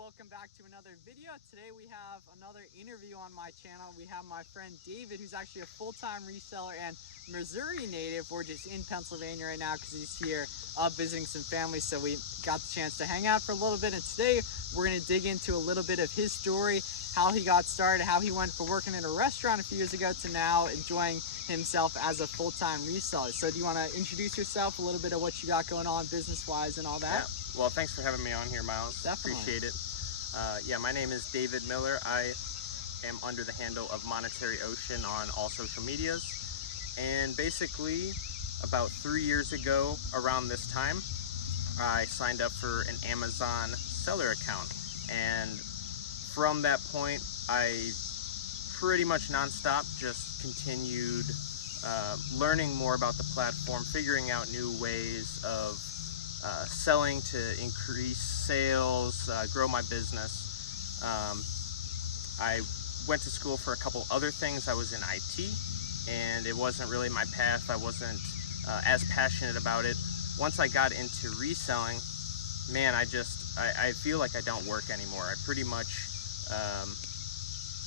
welcome back to another video. Today we have another interview on my channel. We have my friend David, who's actually a full-time reseller and Missouri native. We're just in Pennsylvania right now because he's here visiting some family, so we got the chance to hang out for a little bit. And today we're going to dig into a little bit of his story, how he got started, how he went from working in a restaurant a few years ago to now enjoying himself as a full-time reseller. So do you want to introduce yourself, a little bit of what you got going on business-wise and all that? Yeah. Well, thanks for having me on here, Miles. Definitely. Appreciate it. Yeah, my name is David Miller. I am under the handle of Monetary Ocean on all social medias. And basically, about 3 years ago, around this time, I signed up for an Amazon seller account. And from that point, I pretty much nonstop just continued learning more about the platform, figuring out new ways of selling to increase sales, grow my business. I went to school for a couple other things. I was in IT, and it wasn't really my path. I wasn't as passionate about it. Once I got into reselling, man, I feel like I don't work anymore. I pretty much,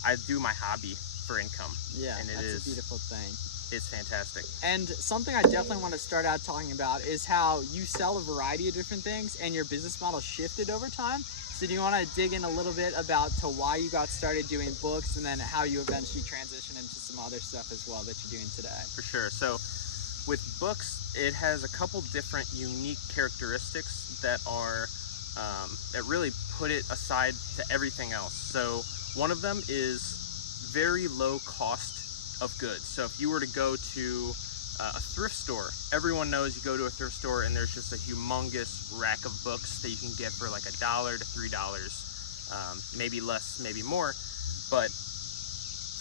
I do my hobby for income. Yeah, and that's a beautiful thing. It's fantastic. And something I definitely want to start out talking about is how you sell a variety of different things and your business model shifted over time. So do you want to dig in a little bit about to why you got started doing books and then how you eventually transitioned into some other stuff as well that you're doing today? For sure. So with books, it has a couple different unique characteristics that are that really put it aside to everything else. So one of them is very low cost of goods. So if you were to go to a thrift store, everyone knows you go to a thrift store and there's just a humongous rack of books that you can get for like $1 to $3, maybe less, maybe more. But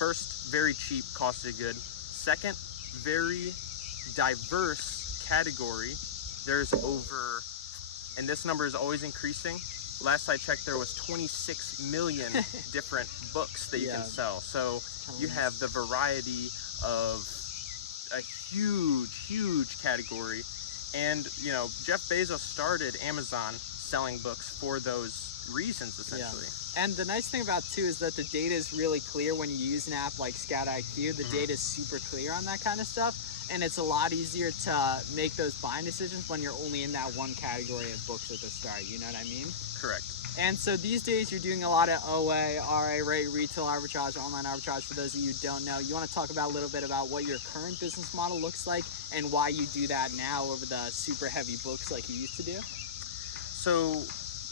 first, very cheap cost of good. Second, very diverse category. There's over, and this number is always increasing. Last I checked, there was 26 million different books that you can sell. So you have the variety of a huge category. And, you know, Jeff Bezos started Amazon selling books for those reasons, essentially. Yeah. And the nice thing about too is that the data is really clear when you use an app like Scout IQ. The data is super clear on that kind of stuff. And it's a lot easier to make those buying decisions when you're only in that one category of books at the start. You know what I mean? Correct. And so these days you're doing a lot of OA, RA, right? Retail arbitrage, online arbitrage. For those of you who don't know, you want to talk about a little bit about what your current business model looks like and why you do that now over the super heavy books like you used to do? So,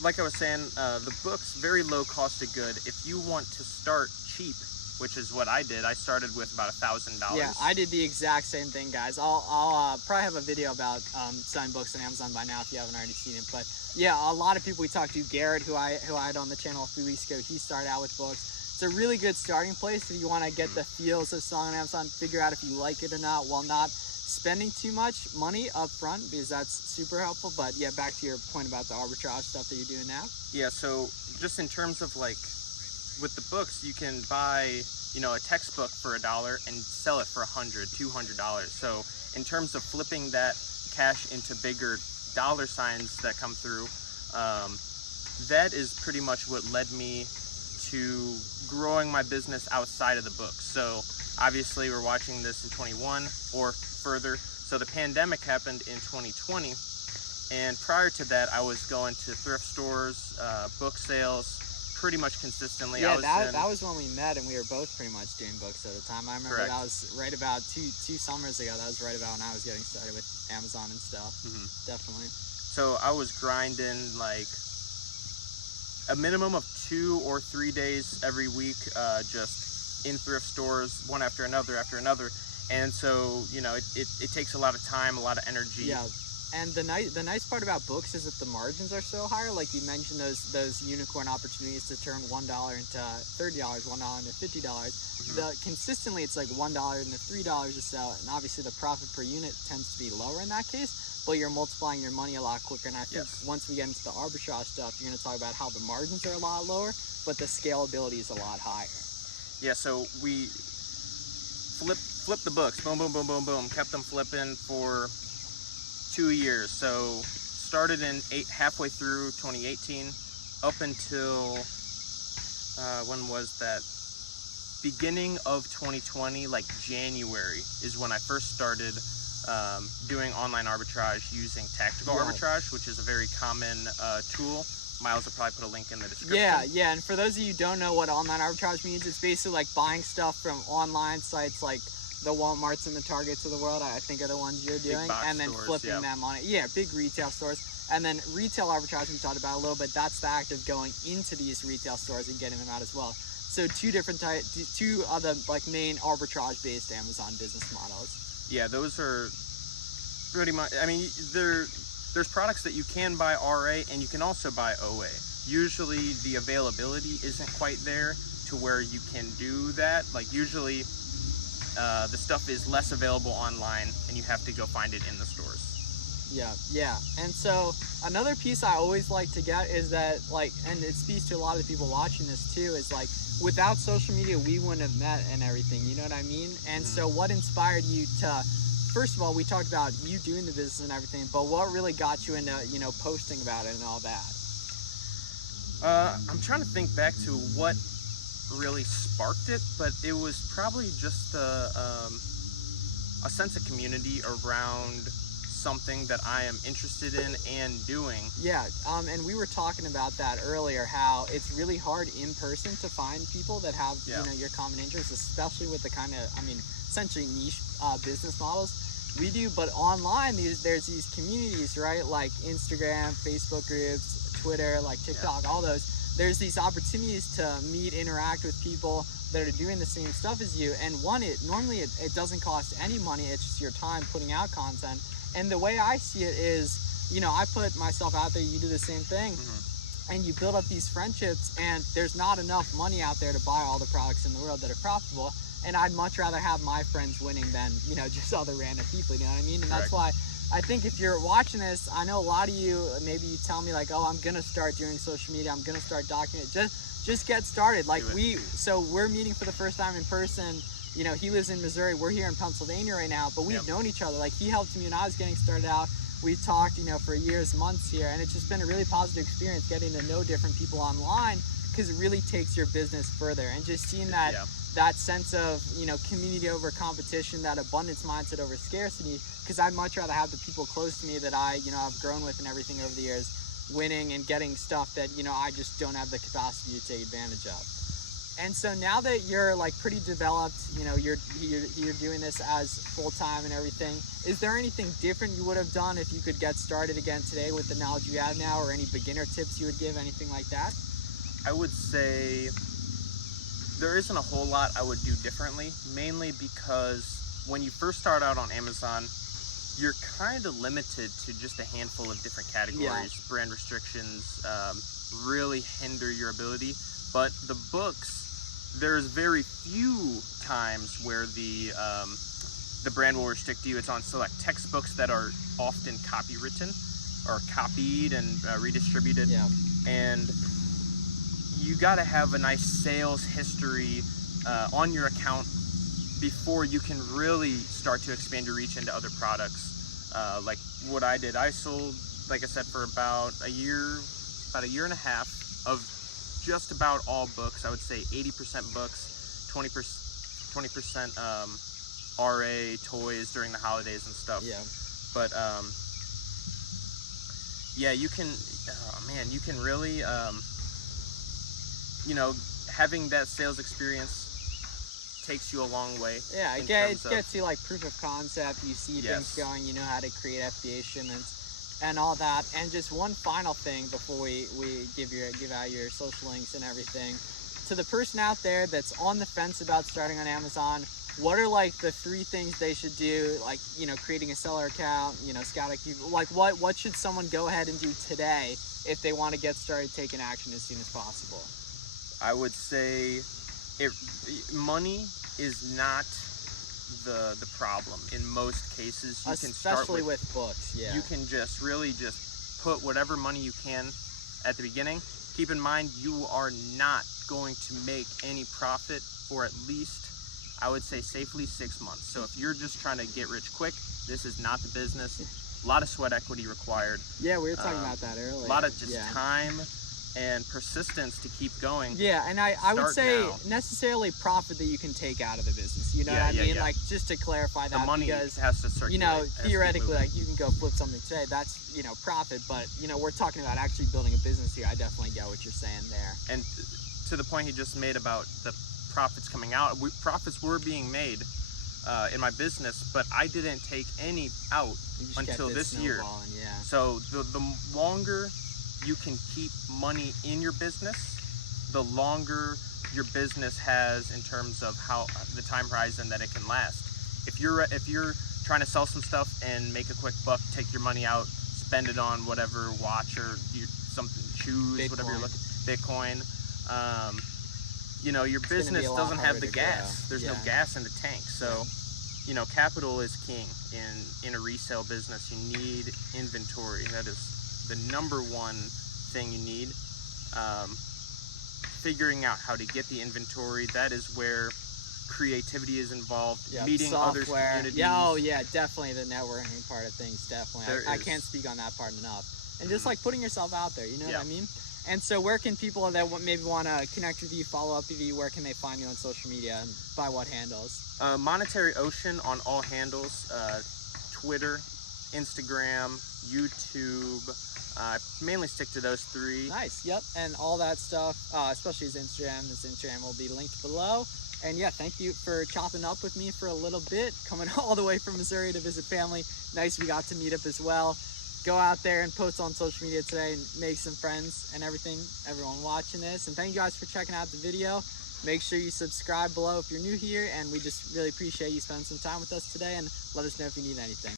like I was saying, the books, very low cost of good. If you want to start cheap, which is what I did, I started with about $1,000. Yeah, I did the exact same thing, guys. I'll probably have a video about selling books on Amazon by now if you haven't already seen it. But yeah, a lot of people we talked to, Garrett, who I had on the channel a few weeks ago, he started out with books. It's a really good starting place if you want to get the feels of selling on Amazon, figure out if you like it or not, while not spending too much money up front, because that's super helpful. But yeah, back to your point about the arbitrage stuff that you're doing now. Yeah, so just in terms of like, with the books, you can buy, you know, a textbook for $1 and sell it for $100, $200. So in terms of flipping that cash into bigger dollar signs that come through, that is pretty much what led me to growing my business outside of the books. So obviously we're watching this in 21 or further. So the pandemic happened in 2020. And prior to that, I was going to thrift stores, book sales, pretty much consistently. Yeah, that was when we met, and we were both pretty much doing books at the time. I remember that was right about two summers ago. That was right about when I was getting started with Amazon and stuff. Definitely. So I was grinding like a minimum of 2 or 3 days every week, just in thrift stores, one after another. And so, you know, it takes a lot of time, a lot of energy. Yeah. And the nice part about books is that the margins are so higher. Like you mentioned, those unicorn opportunities to turn $1 into $30, $1 into $50. Consistently, it's like $1 into $3 or so, and obviously the profit per unit tends to be lower in that case. But you're multiplying your money a lot quicker. And I think once we get into the arbitrage stuff, you're going to talk about how the margins are a lot lower, but the scalability is a lot higher. Yeah. So we flipped the books, boom, boom, boom, boom, boom, kept them flipping for 2 years. So started in halfway through 2018, up until, when was that? Beginning of 2020, like January, is when I first started doing online arbitrage using tactical arbitrage, which is a very common tool. Miles will probably put a link in the description. Yeah, and for those of you who don't know what online arbitrage means, it's basically like buying stuff from online sites like the Walmarts and the Targets of the world, I think are the ones you're doing, and then stores, flipping them on it. Yeah, big retail stores. And then retail arbitrage, we talked about a little bit, that's the act of going into these retail stores and getting them out as well. So two other like main arbitrage-based Amazon business models. Yeah, those are pretty much, I mean, there's products that you can buy RA and you can also buy OA. Usually the availability isn't quite there to where you can do that. Like usually the stuff is less available online and you have to go find it in the stores. Yeah. And so another piece I always like to get is that, like, and it speaks to a lot of the people watching this too, is like, without social media, we wouldn't have met and everything, you know what I mean? And so what inspired you to, first of all, we talked about you doing the business and everything, but what really got you into, you know, posting about it and all that? I'm trying to think back to what really sparked it, but it was probably just a sense of community around something that I am interested in and doing. Yeah, and we were talking about that earlier, how it's really hard in person to find people that have, you know, your common interests, especially with the kind of, I mean, essentially niche business models we do. But online, there's these communities, right? Like Instagram, Facebook groups, Twitter, like TikTok, all those. There's these opportunities to meet, interact with people that are doing the same stuff as you. And one, normally it doesn't cost any money. It's just your time putting out content. And the way I see it is, you know, I put myself out there, you do the same thing, and you build up these friendships, and there's not enough money out there to buy all the products in the world that are profitable. And I'd much rather have my friends winning than, you know, just other random people, you know what I mean? And that's why I think if you're watching this, I know a lot of you, maybe you tell me like, oh, I'm going to start doing social media, I'm going to start documenting. Just get started. Like so we're meeting for the first time in person. You know, he lives in Missouri, we're here in Pennsylvania right now, but we've known each other. Like, he helped me when I was getting started out. We've talked, you know, for years, months here, and it's just been a really positive experience getting to know different people online, because it really takes your business further. And just seeing that that sense of, you know, community over competition, that abundance mindset over scarcity, because I'd much rather have the people close to me that I, you know, I've grown with and everything over the years, winning and getting stuff that, you know, I just don't have the capacity to take advantage of. And so now that you're like pretty developed, you know, you're doing this as full-time and everything, is there anything different you would have done if you could get started again today with the knowledge you have now, or any beginner tips you would give, anything like that? I would say there isn't a whole lot I would do differently, mainly because when you first start out on Amazon, you're kind of limited to just a handful of different categories. Brand restrictions really hinder your ability. But the books, there's very few times where the brand will restrict you. It's on select textbooks that are often copywritten or copied and redistributed. And you got to have a nice sales history on your account before you can really start to expand your reach into other products. Like what I did, I sold, like I said, for about a year and a half of just about all books. I would say 80% books, 20% RA, toys during the holidays and stuff. But yeah, you can, you can really, you know, having that sales experience takes you a long way. Yeah, it gets you like proof of concept. You see things going, you know how to create FBA shipments and all that. And just one final thing before we give out your social links and everything. To the person out there that's on the fence about starting on Amazon, what are like the 3 things they should do? Like, you know, creating a seller account, you know, scout a, like what should someone go ahead and do today if they want to get started taking action as soon as possible? I would say money is not the problem in most cases. You can start especially with books. You can just really just put whatever money you can at the beginning. Keep in mind, you are not going to make any profit for at least, I would say, safely 6 months. So if you're just trying to get rich quick, this is not the business. A lot of sweat equity required. Yeah, we were talking about that earlier. A lot of just time, and persistence to keep going. Yeah, and I would Start say now. necessarily profit that you can take out of the business. You know Yeah, what I yeah, mean? yeah. Like, just to clarify that, The money because has to circulate. you know, has to keep theoretically, moving. like, you can go flip something today, that's, you know, profit, but, you know, we're talking about actually building a business here. I definitely get what you're saying there. And to the point he just made about the profits coming out, profits were being made in my business, but I didn't take any out You just until kept it this year. snowballing, yeah. So the longer you can keep money in your business, the longer your business has in terms of how the time horizon that it can last. If you're trying to sell some stuff and make a quick buck, take your money out, spend it on whatever watch or something, shoes, Bitcoin. whatever you're looking, Bitcoin. You know, your It's gonna be business a lot doesn't have harder the to gas. grow. There's no Yeah. gas in the tank. So, you know, capital is king in a resale business. You need inventory. That is the number one thing you need. Figuring out how to get the inventory, that is where creativity is involved. Yeah, Meeting others, communities. Yeah, oh yeah, definitely the networking part of things, definitely. I There can't is. speak on that part enough. And just like putting yourself out there, you know Yeah. what I mean? And so where can people that maybe want to connect with you, follow up with you, where can they find you on social media and by what handles? Monetary Ocean on all handles, Twitter, Instagram, YouTube. I mainly stick to those three. Nice, yep, and all that stuff, especially his Instagram. His Instagram will be linked below. And yeah, thank you for chopping up with me for a little bit, coming all the way from Missouri to visit family. Nice we got to meet up as well. Go out there and post on social media today and make some friends and everything, everyone watching this. And thank you guys for checking out the video. Make sure you subscribe below if you're new here, and we just really appreciate you spending some time with us today, and let us know if you need anything.